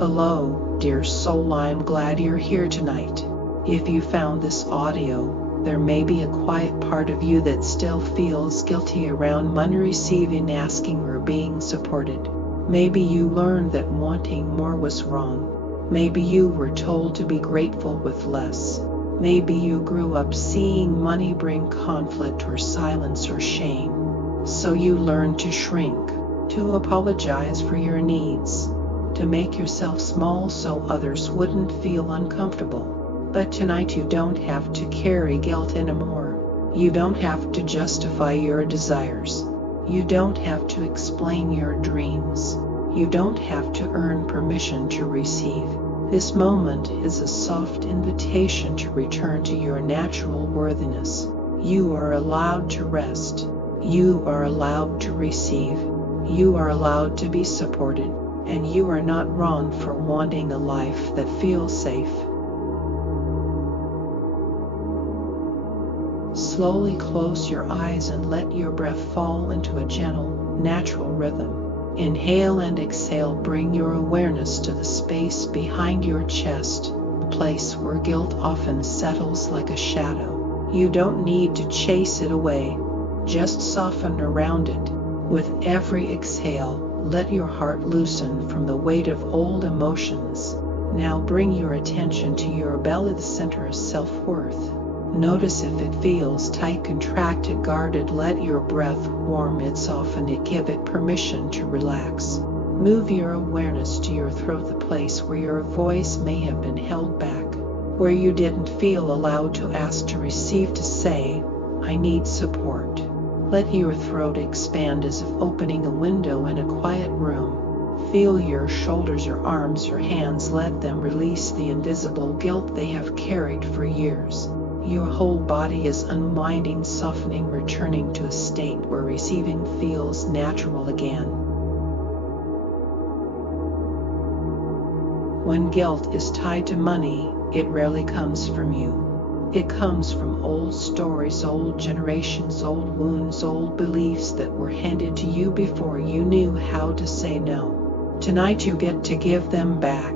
Hello, dear soul, I'm glad you're here tonight. If you found this audio, there may be a quiet part of you that still feels guilty around money receiving, asking, or being supported. Maybe you learned that wanting more was wrong. Maybe you were told to be grateful with less. Maybe you grew up seeing money bring conflict or silence or shame. So you learned to shrink, to apologize for your needs, to make yourself small so others wouldn't feel uncomfortable. But tonight you don't have to carry guilt anymore. You don't have to justify your desires. You don't have to explain your dreams. You don't have to earn permission to receive. This moment is a soft invitation to return to your natural worthiness. You are allowed to rest. You are allowed to receive. You are allowed to be supported. And you are not wrong for wanting a life that feels safe. Slowly close your eyes and let your breath fall into a gentle, natural rhythm. Inhale and exhale. Bring your awareness to the space behind your chest, a place where guilt often settles like a shadow. You don't need to chase it away, just soften around it. With every exhale, let your heart loosen from the weight of old emotions. Now bring your attention to your belly, the center of self-worth. Notice if it feels tight, contracted, guarded. Let your breath warm it, soften it, give it permission to relax. Move your awareness to your throat, the place where your voice may have been held back, where you didn't feel allowed to ask, to receive, to say, I need support. Let your throat expand as if opening a window in a quiet room. Feel your shoulders, your arms, your hands. Let them release the invisible guilt they have carried for years. Your whole body is unwinding, softening, returning to a state where receiving feels natural again. When guilt is tied to money, it rarely comes from you. It comes from old stories, old generations, old wounds, old beliefs that were handed to you before you knew how to say no. Tonight you get to give them back.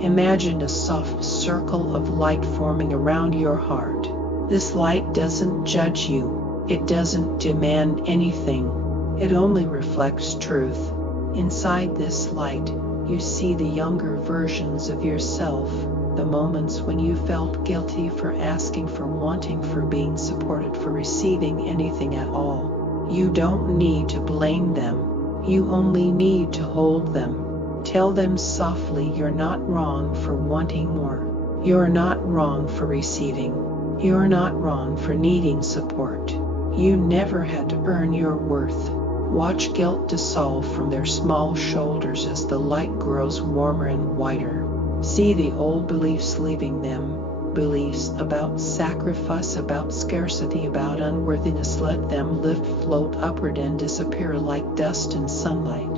Imagine a soft circle of light forming around your heart. This light doesn't judge you. It doesn't demand anything. It only reflects truth. Inside this light, you see the younger versions of yourself. The moments when you felt guilty for asking, for wanting, for being supported, for receiving anything at all. You don't need to blame them. You only need to hold them. Tell them softly you're not wrong for wanting more. You're not wrong for receiving. You're not wrong for needing support. You never had to earn your worth. Watch guilt dissolve from their small shoulders as the light grows warmer and wider. See the old beliefs leaving them, beliefs about sacrifice, about scarcity, about unworthiness. Let them lift, float upward, and disappear like dust in sunlight.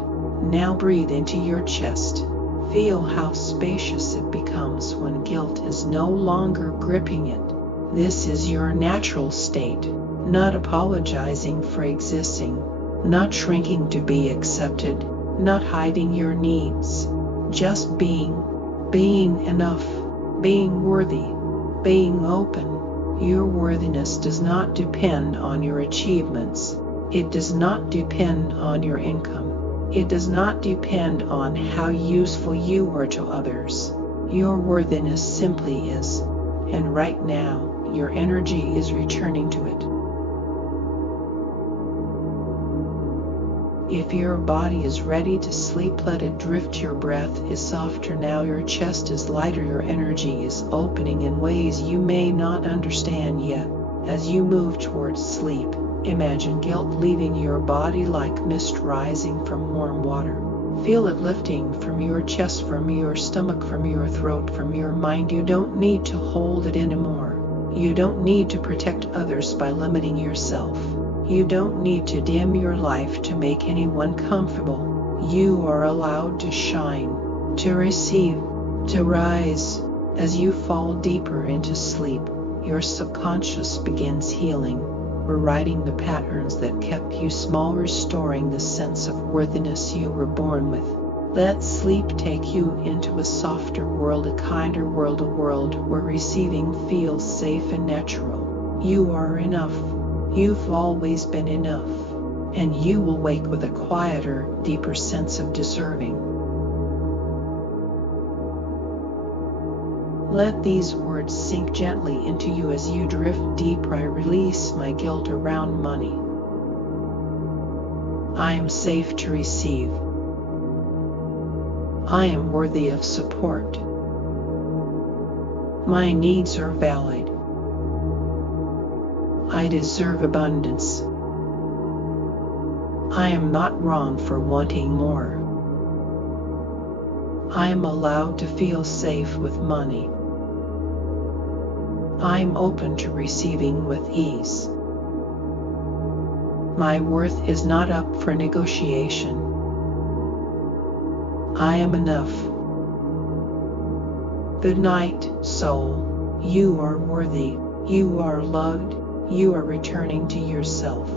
Now breathe into your chest. Feel how spacious it becomes when guilt is no longer gripping it. This is your natural state, not apologizing for existing, not shrinking to be accepted, not hiding your needs, just being enough, being worthy, being open. Your worthiness does not depend on your achievements. It does not depend on your income. It does not depend on how useful you are to others. Your worthiness simply is, and right now, your energy is returning to it. If your body is ready to sleep, let it drift. Your breath is softer now, your chest is lighter, your energy is opening in ways you may not understand yet. As you move towards sleep, imagine guilt leaving your body like mist rising from warm water. Feel it lifting from your chest, from your stomach, from your throat, from your mind. You don't need to hold it anymore. You don't need to protect others by limiting yourself. You don't need to dim your life to make anyone comfortable. You are allowed to shine, to receive, to rise. As you fall deeper into sleep, your subconscious begins healing, rewriting the patterns that kept you small, restoring the sense of worthiness you were born with. Let sleep take you into a softer world, a kinder world, a world where receiving feels safe and natural. You are enough. You've always been enough. And you will wake with a quieter, deeper sense of deserving. Let these words sink gently into you as you drift deeper. I release my guilt around money. I am safe to receive. I am worthy of support. My needs are valid. I deserve abundance. I am not wrong for wanting more. I am allowed to feel safe with money. I am open to receiving with ease. My worth is not up for negotiation. I am enough. Good night, soul. You are worthy. You are loved. You are returning to yourself.